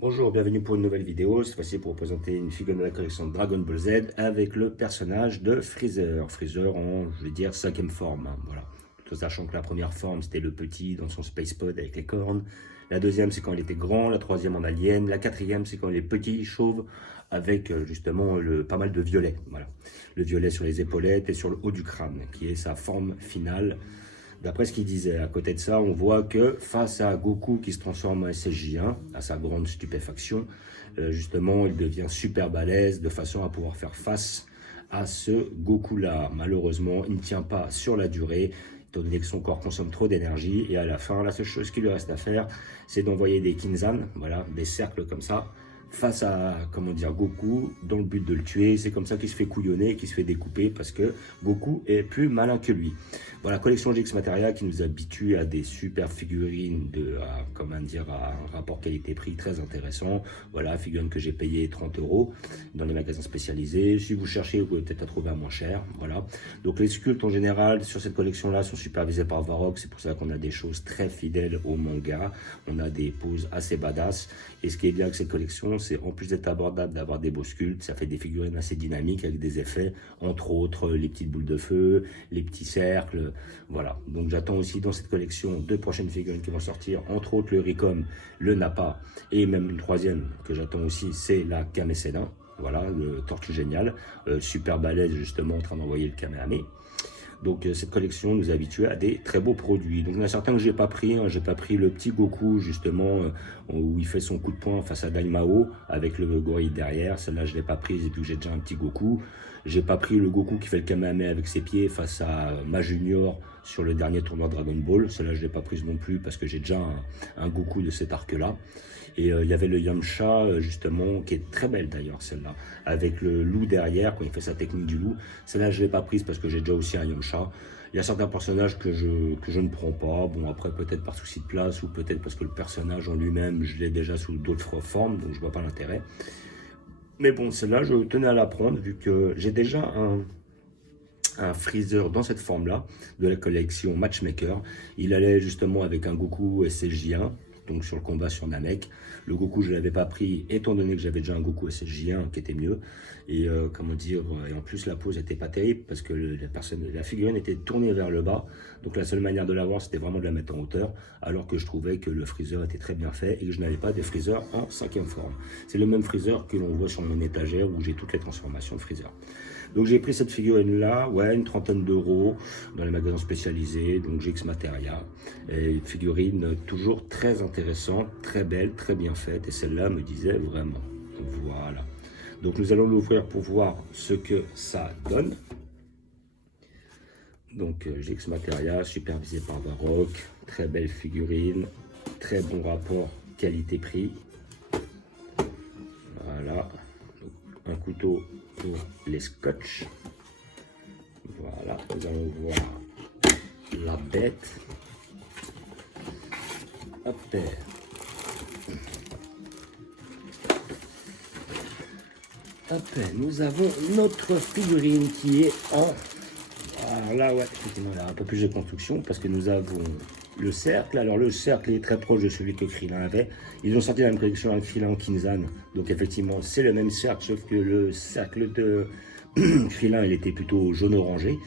Bonjour, bienvenue pour une nouvelle vidéo. Cette fois-ci pour vous présenter une figure de la collection Dragon Ball Z avec le personnage de Freezer. Freezer en, je vais dire, cinquième forme. Voilà. Tout en sachant que la première forme, c'était le petit dans son Space Pod avec les cornes. La deuxième, c'est quand il était grand. La troisième en alien. La quatrième, c'est quand il est petit, chauve, avec justement pas mal de violet. Voilà. Le violet sur les épaulettes et sur le haut du crâne, qui est sa forme finale. D'après ce qu'il disait, à côté de ça, on voit que face à Goku qui se transforme en SSJ1, à sa grande stupéfaction, justement, il devient super balèze de façon à pouvoir faire face à ce Goku-là. Malheureusement, il ne tient pas sur la durée, étant donné que son corps consomme trop d'énergie. Et à la fin, la seule chose qu'il lui reste à faire, c'est d'envoyer des Kinzan, voilà, des cercles comme ça, face à, comment dire, Goku, dans le but de le tuer. C'est comme ça qu'il se fait couillonner, qu'il se fait découper, parce que Goku est plus malin que lui. Voilà, collection GX Materia qui nous habitue à des super figurines comment dire, à un rapport qualité-prix très intéressant. Voilà, figurine que j'ai payé 30 € dans les magasins spécialisés. Si vous cherchez, vous pouvez peut-être la trouver à moins cher. Voilà. Donc les sculptes en général sur cette collection-là sont supervisés par Varrock. C'est pour ça qu'on a des choses très fidèles au manga. On a des poses assez badass. Et ce qui est bien avec cette collection, c'est en plus d'être abordable, d'avoir des beaux sculptes. Ça fait des figurines assez dynamiques avec des effets, entre autres les petites boules de feu, les petits cercles. Voilà, donc j'attends aussi dans cette collection deux prochaines figurines qui vont sortir, entre autres le Ricom, le Nappa, et même une troisième que j'attends aussi, c'est la Kamesena. Voilà, le Tortue Génial, super balèze justement en train d'envoyer le Kamehameha. Donc cette collection nous habitue à des très beaux produits. Donc il y en a certains que j'ai pas pris. J'ai pas pris le petit Goku justement où il fait son coup de poing face à Daimao avec le gorille derrière. Celle-là je l'ai pas prise et puis j'ai déjà un petit Goku. J'ai pas pris le Goku qui fait le Kamehameha avec ses pieds face à Ma Junior sur le dernier tournoi Dragon Ball. Celle-là je l'ai pas prise non plus parce que j'ai déjà un Goku de cet arc-là. Et il y avait le Yamcha, justement, qui est très belle d'ailleurs, celle-là, avec le loup derrière, quand il fait sa technique du loup. Celle-là, je ne l'ai pas prise parce que j'ai déjà aussi un Yamcha. Il y a certains personnages que je ne prends pas. Bon, après, peut-être par souci de place ou peut-être parce que le personnage en lui-même, je l'ai déjà sous d'autres formes, donc je ne vois pas l'intérêt. Mais bon, celle-là, je tenais à la prendre vu que j'ai déjà un Freezer dans cette forme-là, de la collection Matchmaker. Il allait justement avec un Goku SSJ1, donc sur le combat sur Namek. Le Goku, je ne l'avais pas pris, étant donné que j'avais déjà un Goku SSJ1 qui était mieux. Et comment dire, et en plus la pose n'était pas terrible parce que la figurine était tournée vers le bas. Donc la seule manière de l'avoir, c'était vraiment de la mettre en hauteur, alors que je trouvais que le Freezer était très bien fait et que je n'avais pas de Freezer en cinquième forme. C'est le même Freezer que l'on voit sur mon étagère où j'ai toutes les transformations de Freezer. Donc j'ai pris cette figurine-là, ouais, une trentaine d'euros dans les magasins spécialisés, donc GX Materia. Et une figurine toujours très intéressante, très belle, très bien faite. Et celle-là me disait vraiment. Voilà. Donc nous allons l'ouvrir pour voir ce que ça donne. Donc GX Materia, supervisé par Varrock, très belle figurine, très bon rapport qualité-prix. Voilà. Donc, un couteau pour les scotch. Voilà, nous allons voir la bête. Hop. Hop, nous avons notre figurine qui est en... Alors là, ouais, effectivement, là, un peu plus de construction parce que nous avons le cercle. Alors le cercle est très proche de celui que Krillin avait. Ils ont sorti la même collection avec Krillin en Kinzan. Donc effectivement, c'est le même cercle, sauf que le cercle de Krillin, il était plutôt jaune-orangé.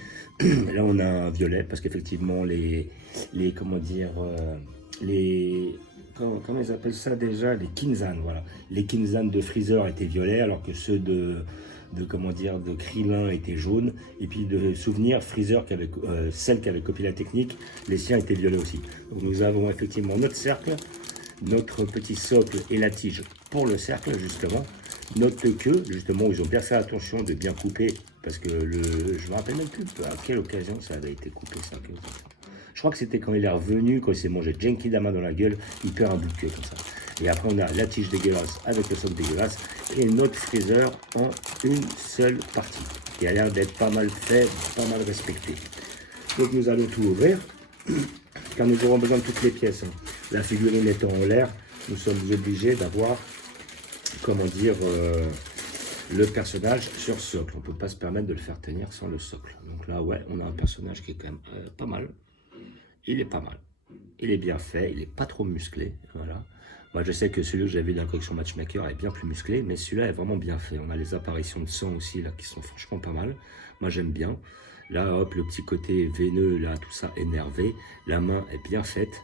Là, on a un violet parce qu'effectivement, comment dire, comment ils appellent ça déjà, les Kinzan, voilà. Les Kinzan de Freezer étaient violets, alors que ceux comment dire, de Krillin étaient jaunes. Et puis de souvenir, Freezer, celle qui avait copié la technique, les siens étaient violets aussi. Donc nous avons effectivement notre cercle, notre petit socle et la tige pour le cercle, justement. Notre queue, justement, ils ont bien fait attention de bien couper, parce que je me rappelle même plus à quelle occasion ça avait été coupé, ça. Je crois que c'était quand il est revenu, quand il s'est mangé Genki Dama dans la gueule, il perd un bout de queue comme ça. Et après, on a la tige dégueulasse avec le socle dégueulasse et notre Freezer en une seule partie, qui a l'air d'être pas mal fait, pas mal respecté. Donc nous allons tout ouvrir, car nous aurons besoin de toutes les pièces. La figurine étant en l'air, nous sommes obligés d'avoir, comment dire, le personnage sur socle. On ne peut pas se permettre de le faire tenir sans le socle. Donc là, ouais, on a un personnage qui est quand même pas mal. Il est pas mal. Il est bien fait, il n'est pas trop musclé, voilà. Moi, je sais que celui que j'avais vu dans la collection Matchmaker est bien plus musclé, mais celui-là est vraiment bien fait. On a les apparitions de sang aussi, là, qui sont franchement pas mal. Moi, j'aime bien. Là, hop, le petit côté veineux, là, tout ça énervé. La main est bien faite.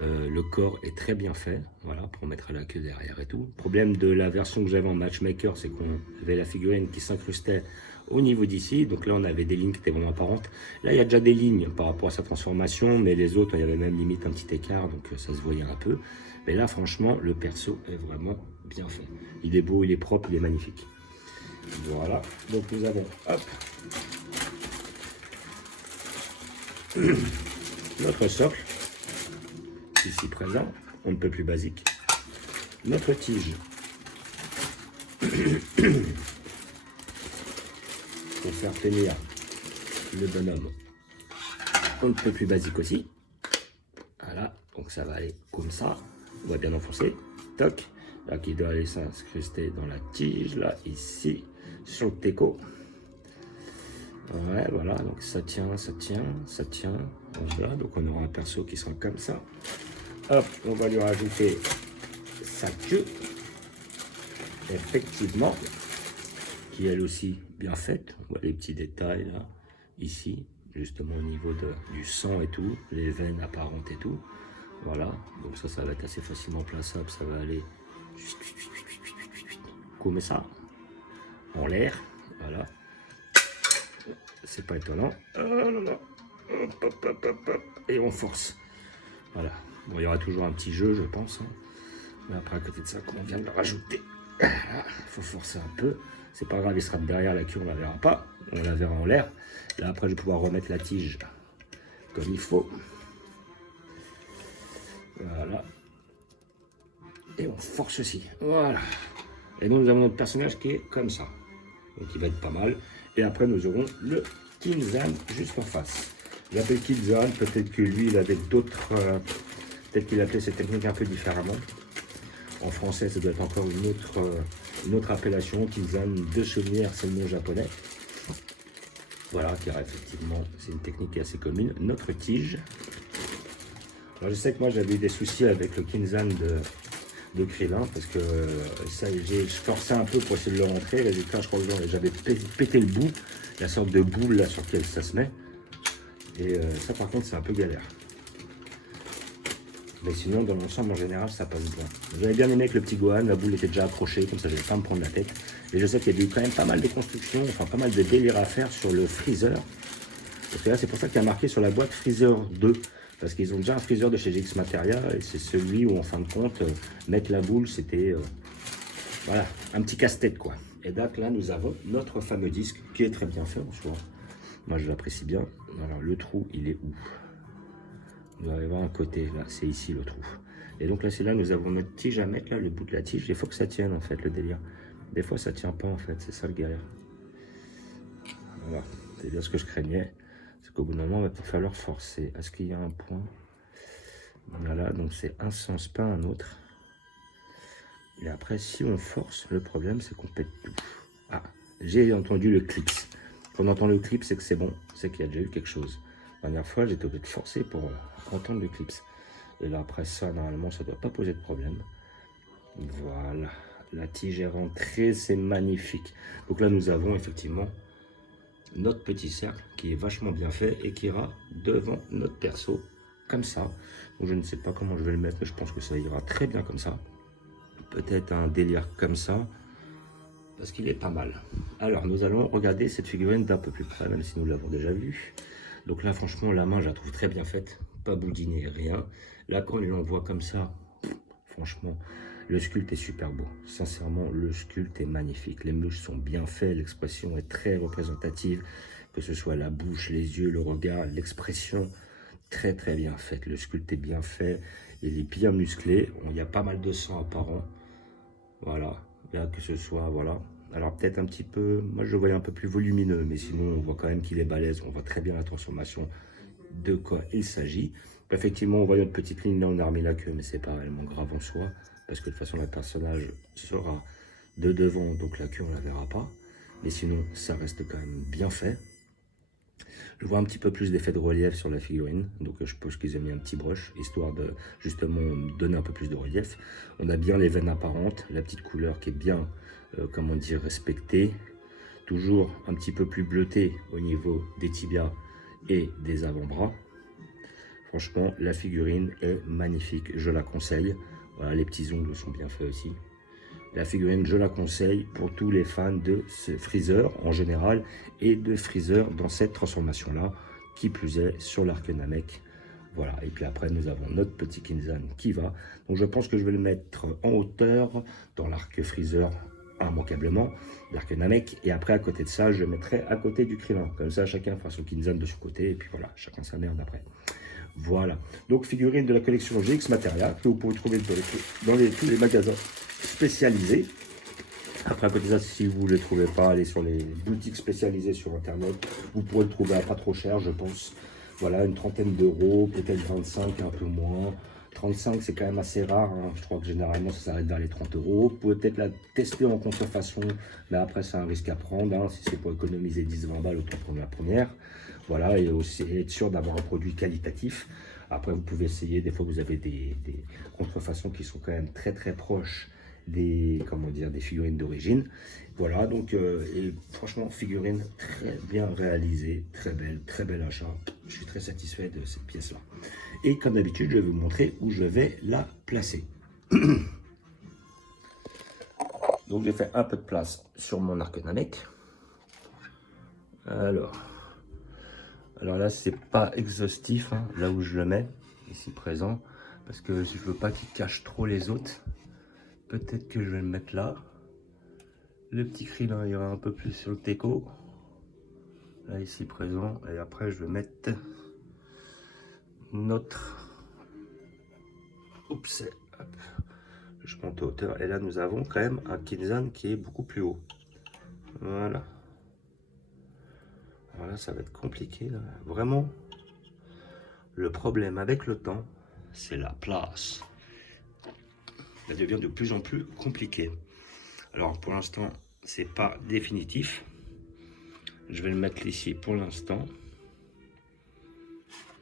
Le corps est très bien fait, voilà, pour mettre la queue derrière et tout. Le problème de la version que j'avais en Matchmaker, c'est qu'on avait la figurine qui s'incrustait au niveau d'ici. Donc là, on avait des lignes qui étaient vraiment apparentes. Là, il y a déjà des lignes par rapport à sa transformation, mais les autres, il y avait même limite un petit écart, donc ça se voyait un peu. Mais là, franchement, le perso est vraiment bien fait. Il est beau, il est propre, il est magnifique. Voilà, donc nous avons, hop, notre socle, ici présent, on ne peut plus basique. Notre tige, pour faire tenir le bonhomme, on ne peut plus basique aussi. Voilà, donc ça va aller comme ça. On va bien enfoncer. Toc. Là, qui doit aller s'incruster dans la tige, là, ici, sur le teco. Ouais, voilà, donc ça tient, ça tient, ça tient. Voilà, donc on aura un perso qui sera comme ça. Hop, on va lui rajouter sa queue. Effectivement, qui est elle aussi bien faite. On voit les petits détails là, ici, justement au niveau du sang et tout, les veines apparentes et tout. Voilà, donc ça va être assez facilement plaçable, ça va aller comme ça, en l'air, voilà. C'est pas étonnant. Oh là là. Hop, hop, hop, hop, hop. Et on force. Voilà. Bon, il y aura toujours un petit jeu, je pense. Hein. Mais après, à côté de ça, comme on vient de le rajouter, il faut forcer un peu. C'est pas grave, il sera derrière la queue, on la verra pas. On la verra en l'air. Là, après, je vais pouvoir remettre la tige comme il faut. Voilà. Et on force aussi. Voilà. Et nous avons notre personnage qui est comme ça. Donc, il va être pas mal. Et après, nous aurons le Kinzan juste en face. J'appelle Kinzan, peut-être que lui, il avait d'autres... peut-être qu'il appelait cette technique un peu différemment. En français, ça doit être encore une autre appellation. Kinzan de souvenir, c'est le nom japonais. Voilà, car effectivement, c'est une technique qui est assez commune. Notre tige. Alors, je sais que moi, j'avais eu des soucis avec le Kinzan de Krillin, parce que j'ai forcé un peu pour essayer de le rentrer. Résultat, je crois que j'avais pété le bout, la sorte de boule là sur laquelle ça se met. Et ça, par contre, c'est un peu galère. Mais sinon, dans l'ensemble, en général, ça passe bien. J'avais bien aimé que le petit Gohan, la boule était déjà accrochée, comme ça, je ne vais pas me prendre la tête. Et je sais qu'il y a eu quand même pas mal de constructions, enfin pas mal de délire à faire sur le Freezer. Parce que là, c'est pour ça qu'il y a marqué sur la boîte Freezer 2. Parce qu'ils ont déjà un Freezer de chez GX Materia, et c'est celui où, en fin de compte, mettre la boule, c'était voilà, un petit casse-tête, quoi. Et donc là, nous avons notre fameux disque, qui est très bien fait, en soi. Moi, je l'apprécie bien. Alors, le trou, il est où? Vous allez voir un côté, là, c'est ici le trou. Et donc là, c'est là, nous avons notre tige à mettre, là, le bout de la tige. Il faut que ça tienne, en fait, le délire. Des fois, ça tient pas, en fait, c'est ça le galère. Voilà, c'est bien ce que je craignais. C'est qu'au bout d'un moment, il va falloir forcer. Est-ce qu'il y a un point? Voilà, donc c'est un sens, pas un autre. Et après, si on force, le problème, c'est qu'on pète tout. Ah, j'ai entendu le clips. Quand on entend le clip, c'est que c'est bon, c'est qu'il y a déjà eu quelque chose. La dernière fois, j'étais obligé de forcer pour entendre le clips. Et là, après ça, normalement, ça ne doit pas poser de problème. Voilà, la tige est rentrée, c'est magnifique. Donc là, nous avons effectivement notre petit cercle qui est vachement bien fait et qui ira devant notre perso, comme ça. Donc je ne sais pas comment je vais le mettre, mais je pense que ça ira très bien comme ça. Peut-être un délire comme ça, parce qu'il est pas mal. Alors, nous allons regarder cette figurine d'un peu plus près, même si nous l'avons déjà vue. Donc là, franchement, la main, je la trouve très bien faite. Pas boudinée, rien. Là, quand on l'envoie comme ça, franchement, le sculpte est super beau. Sincèrement, le sculpte est magnifique. Les muscles sont bien faits, l'expression est très représentative. Que ce soit la bouche, les yeux, le regard, l'expression, très très bien faite. Le sculpte est bien fait, il est bien musclé. Il y a pas mal de sang apparent. Voilà, là, que ce soit, voilà. Alors peut-être un petit peu, moi je le voyais un peu plus volumineux, mais sinon on voit quand même qu'il est balèze, on voit très bien la transformation de quoi il s'agit. Effectivement, on voit notre petite ligne là, on a remis la queue, mais c'est pas réellement grave en soi, parce que de toute façon le personnage sera de devant, donc la queue on la verra pas. Mais sinon, ça reste quand même bien fait. Je vois un petit peu plus d'effet de relief sur la figurine, donc je pense qu'ils ont mis un petit brush, histoire de justement donner un peu plus de relief. On a bien les veines apparentes, la petite couleur qui est bien, comment dire, respectée. Toujours un petit peu plus bleuté au niveau des tibias et des avant-bras. Franchement, la figurine est magnifique, je la conseille. Voilà, les petits ongles sont bien faits aussi. La figurine, je la conseille pour tous les fans de ce Freezer en général et de Freezer dans cette transformation-là, qui plus est sur l'arc Namek. Voilà, et puis après nous avons notre petit Kinzan qui va. Donc je pense que je vais le mettre en hauteur dans l'arc Freezer immanquablement, l'arc Namek, et après à côté de ça, je mettrai à côté du Krillin. Comme ça, chacun fera son Kinzan de son côté, et puis voilà, chacun sa merde après. Voilà, donc figurine de la collection GX Materia que vous pouvez trouver dans tous les magasins spécialisés. Après, à côté de ça, si vous ne les trouvez pas, allez sur les boutiques spécialisées sur Internet. Vous pourrez le trouver à pas trop cher, je pense. Voilà, une trentaine d'euros, peut-être 25, un peu moins. 35, c'est quand même assez rare. Hein. Je crois que généralement, ça s'arrête vers les 30 euros. Vous pouvez peut-être la tester en contrefaçon, mais après, c'est un risque à prendre. Hein. Si c'est pour économiser 10-20 balles, autant prendre la première. Voilà, et aussi être sûr d'avoir un produit qualitatif. Après, vous pouvez essayer. Des fois, vous avez des contrefaçons qui sont quand même très, très proches des, comment dire, des figurines d'origine. Voilà, donc, et franchement, figurine très bien réalisée, très bel achat. Je suis très satisfait de cette pièce-là. Et comme d'habitude, je vais vous montrer où je vais la placer. Donc, j'ai fait un peu de place sur mon arc Namek. Alors là, c'est pas exhaustif, hein, là où je le mets, ici présent, parce que je veux pas qu'il cache trop les autres. Peut-être que je vais le mettre là. Le petit Krillin ira un peu plus sur le teco. Là, ici présent. Et après, je vais mettre notre... Oups, hop. Je monte à hauteur. Et là, nous avons quand même un Kinzan qui est beaucoup plus haut. Voilà. Alors là, ça va être compliqué. Là. Vraiment, le problème avec le temps, c'est la place. Ça devient de plus en plus compliqué. Alors, pour l'instant, c'est pas définitif. Je vais le mettre ici pour l'instant.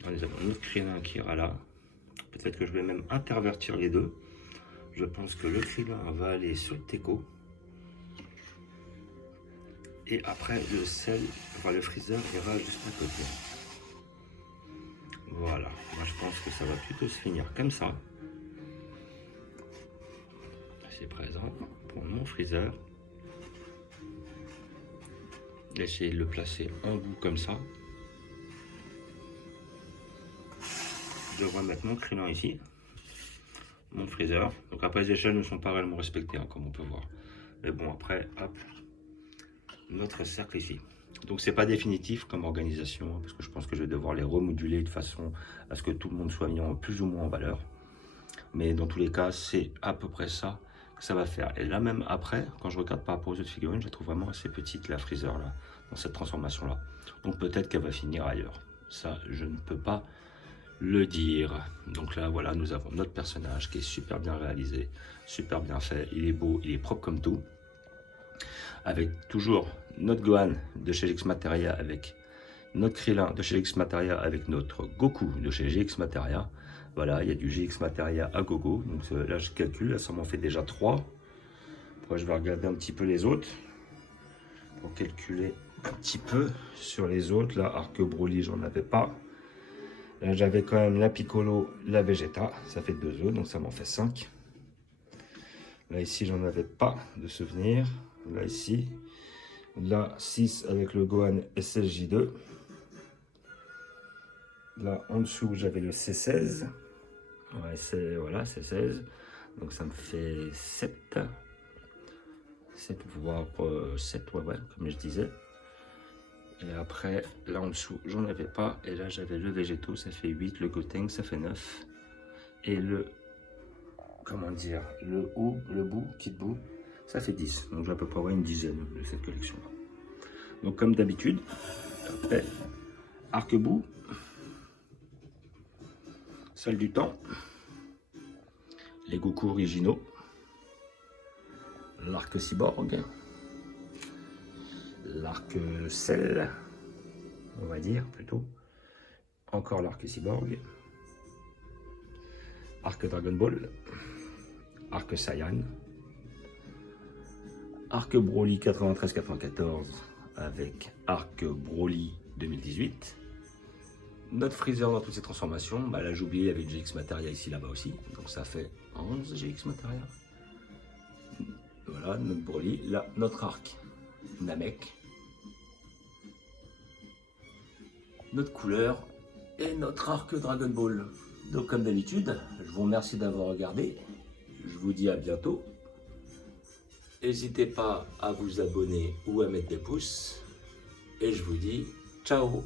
Nous avons notre Krillin qui ira là. Peut-être que je vais même intervertir les deux. Je pense que le Krillin va aller sur le teco. Et après, le sel, enfin le Freezer ira juste à côté. Voilà. Moi, je pense que ça va plutôt se finir comme ça. C'est présent pour mon Freezer. Essayer de le placer en bout comme ça. Je devrais mettre mon Krillin ici. Mon Freezer. Donc après, les échelles ne sont pas réellement respectées, hein, comme on peut voir. Mais bon, après, hop, notre cercle ici. Donc c'est pas définitif comme organisation, hein, parce que je pense que je vais devoir les remoduler de façon à ce que tout le monde soit mis en plus ou moins en valeur. Mais dans tous les cas, c'est à peu près ça que ça va faire. Et là même après, quand je regarde par rapport aux autres figurines, je la trouve vraiment assez petite, la Freezer là, dans cette transformation là. Donc peut-être qu'elle va finir ailleurs. Ça, je ne peux pas le dire. Donc là, voilà, nous avons notre personnage qui est super bien réalisé, super bien fait. Il est beau, il est propre comme tout. Avec toujours notre Gohan de chez GX Materia, avec notre Krillin de chez GX Materia, avec notre Goku de chez GX Materia. Voilà, il y a du GX Materia à gogo. Donc là, je calcule, là, ça m'en fait déjà 3. Après, je vais regarder un petit peu les autres pour calculer un petit peu sur les autres. Là, Arc Broly, j'en avais pas. Là, j'avais quand même la Piccolo, la Vegeta. Ça fait 2 autres, donc ça m'en fait 5. Là, ici, j'en avais pas de souvenir. Là, ici. Là, 6 avec le Gohan SSJ2. Là, en dessous, j'avais le C16. Ouais, voilà, C16. Donc, ça me fait 7. 7, voire 7, ouais, comme je disais. Et après, là en dessous, j'en avais pas. Et là, j'avais le Végéto, ça fait 8. Le Gotenks, ça fait 9. Et le, comment dire, le haut, le bout, Kid Buu, ça fait 10. Donc, j'ai à peu près une dizaine de cette collection-là. Donc, comme d'habitude, après, Arc-Bout, Salle du Temps, les Goku originaux, l'arc Cyborg, l'arc Cell, on va dire, plutôt. Encore l'arc Cyborg. Arc Dragon Ball. Arc Saiyan. Arc Broly 93-94 avec Arc Broly 2018. Notre Freezer dans toutes ses transformations, bah là j'ai oublié, il y avait GX Materia ici, là-bas aussi, donc ça fait 11 GX Materia. Voilà, notre Broly, là, notre arc Namek, notre couleur et notre arc Dragon Ball. Donc comme d'habitude, je vous remercie d'avoir regardé, je vous dis à bientôt. N'hésitez pas à vous abonner ou à mettre des pouces, et je vous dis ciao.